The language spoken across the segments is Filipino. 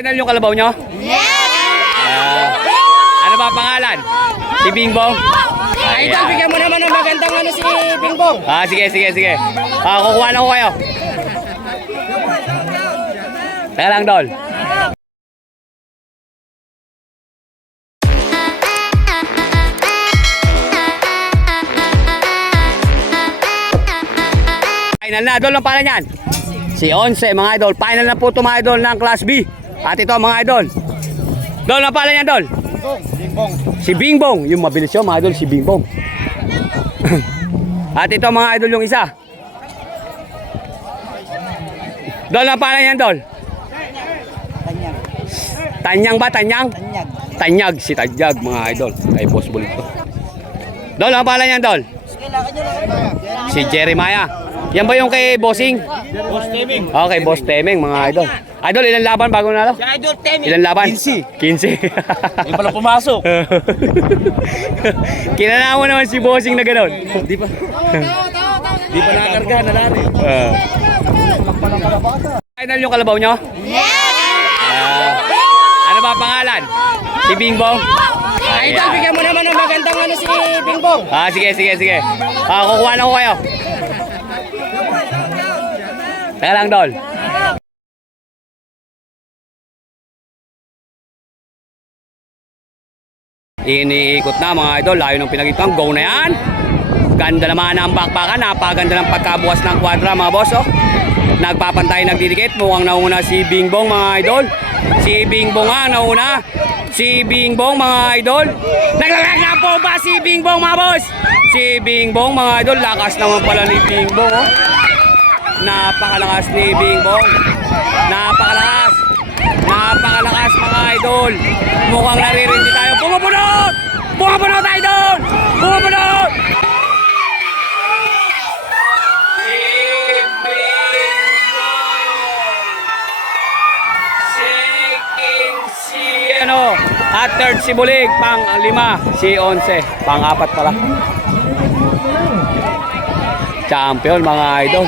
Final yung kalabaw nyo? Ah, ano ba pangalan? Si Bingbong? Idol, bigyan mo naman ng magandang ano si Bingbong. Ah, sige, sige, sige. Ah, kukuha na ko kayo. Teka lang, Dol. Final na, Dol, ang pala niyan? Si Onse, mga idol. Final na po ito, mga idol, ng Class B. At ito, mga idol. Dol, ang pala niyan, Dol? Bingbong. Si Bingbong. Yung mabilis yun, mga idol, si Bingbong. At ito, mga idol, yung isa. Dol, ang pala niyan, Dol? Tanyag. Tanyang ba? Tanyang? Tanyag. Tanyag, si Tanyag, mga idol. Kay Boss Bulit to. Dol, ang pala niyan, Dol? Si Jeremiah. Yan ba yung kay Bossing? Boss Teming. Okay, Boss Temeng, mga idol. Idol, ilan laban bago nalo? Si Idol Teming. Ilan laban? 15. 15. Yung pala pumasok. Kilala mo naman si Bossing na gano'n. Di pa. Di pa nakakarga, nalari. Uh. Final yung kalabaw nyo? Ah, ano ba pangalan? Si Bingbong? Idol, bigyan mo naman ng magandang ano si Bingbong. Ah, sige, sige, sige. Ah, kukuha na ko kayo. Teka lang, Dol. Iniikot na mga idol, layo ng pinagitang. Go na yan. Ganda naman ang bakbakan, napaganda ng pagkabukas ng kwadra mga boss. Oh. Nagpapantay, nagdidikit. Mukhang nauna si Bingbong mga idol. Si Bingbong nga nauna. Si Bingbong mga idol. Naglagay na po ba si Bingbong mga boss? Si Bingbong mga idol, lakas naman pala ni Bingbong. Oh. Napakalakas ni Bingbong. Napakalakas. Napakalakas mga idol. Mukhang naririndi tayo. Bumabunot! Bumabunot idol! Si ano, at third si Bulig, pang lima, si Onse, pang apat pala. Champion mga idol.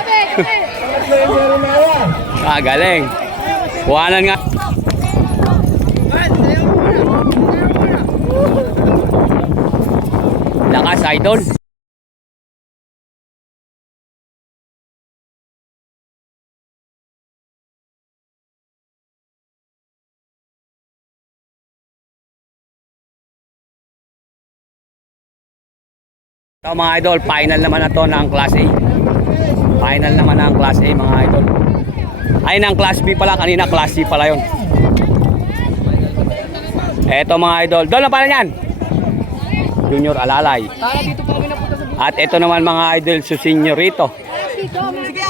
ah, galing. Kuhanan nga. Lakas idol. Ito mga idol, final naman na to ng Class A. Final naman ng Class A mga idol. Ay, ng Class B pala. Kanina Class C pala yun. Eto mga idol. Doon na pala yan. Junior Alalay. At ito naman mga idol, si Senyorito.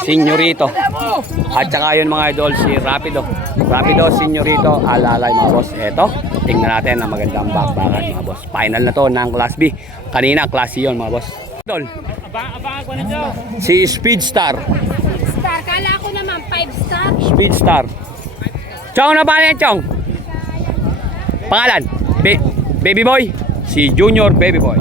Senyorito. At saka yun mga idol, si Rapido. Rapido, Senyorito, Alalay mga boss. Eto, tingnan natin ang magandang bakbakan mga boss. Final na to ng Class B. Kanina, Class C yun mga boss. Idol, si Speedstar. Star, kala ko naman 5 star. Speedstar. Chong na pangalan yan, Chong? Pangalan? Ba- baby Boy? Si Junior Baby Boy.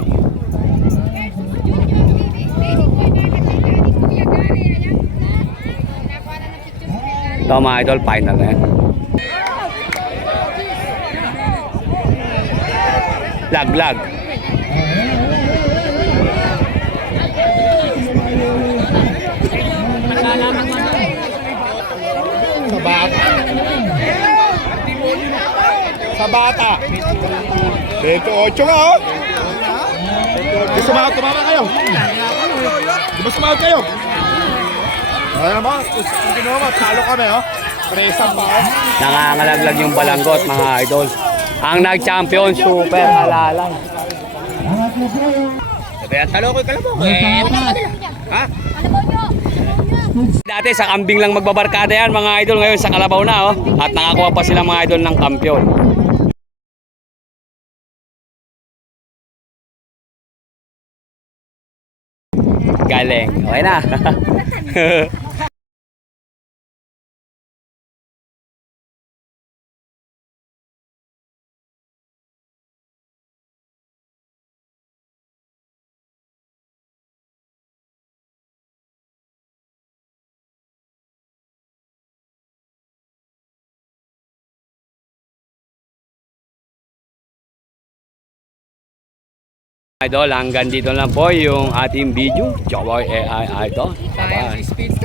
Ito mga idol, final na yan. Lag, lag. Sa bata. Sa bata. 28 nga oh. Di sumahod, tumama kayo. Di ba sumahod kayo? Ano naman, kung ginawa mo, talo kami oh. Presang pa oh. Nangangalaglag yung balanggot mga idol. Ang nag-champion, super halalay. Kaya talo ko yung kalabong. Eh. Ha? Dati sa kambing lang magbabarkada yan mga idol. Ngayon sa kalabaw na oh. At nakakuha pa sila mga idol ng kampiyon. กายแรงเอาไว้นะ Idol, hanggang dito lang po yung ating video. Joboy AI Idol. Speed